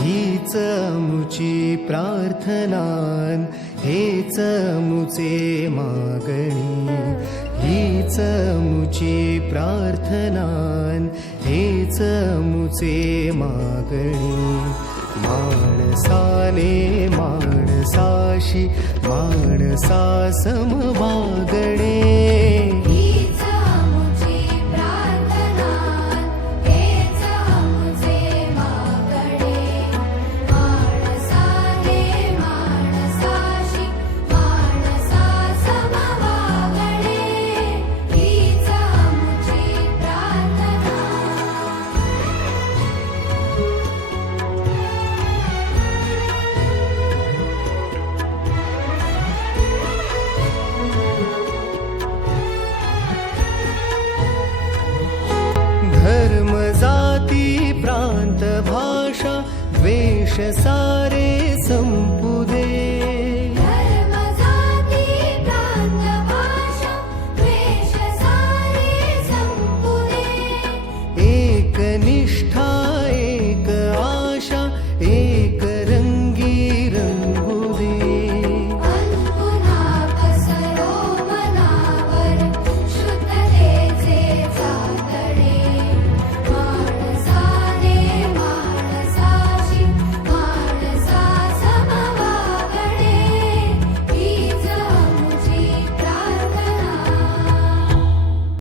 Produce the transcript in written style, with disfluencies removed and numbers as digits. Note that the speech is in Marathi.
हीच मुची प्रार्थनान, हेच मुचे मागणी. हीच मुची प्रार्थनान, हेच मुचे मागणी. माणसाने माणसाशी माणसा सम वागणे. हीच मुची प्रार्थना, हेच मुचे मागणे. माणसाने माणसाशी माणसा सम वागणे. हीच मुची प्रार्थना. धर्म जाती प्रांत भाषा द्वेष सारे संपू दे.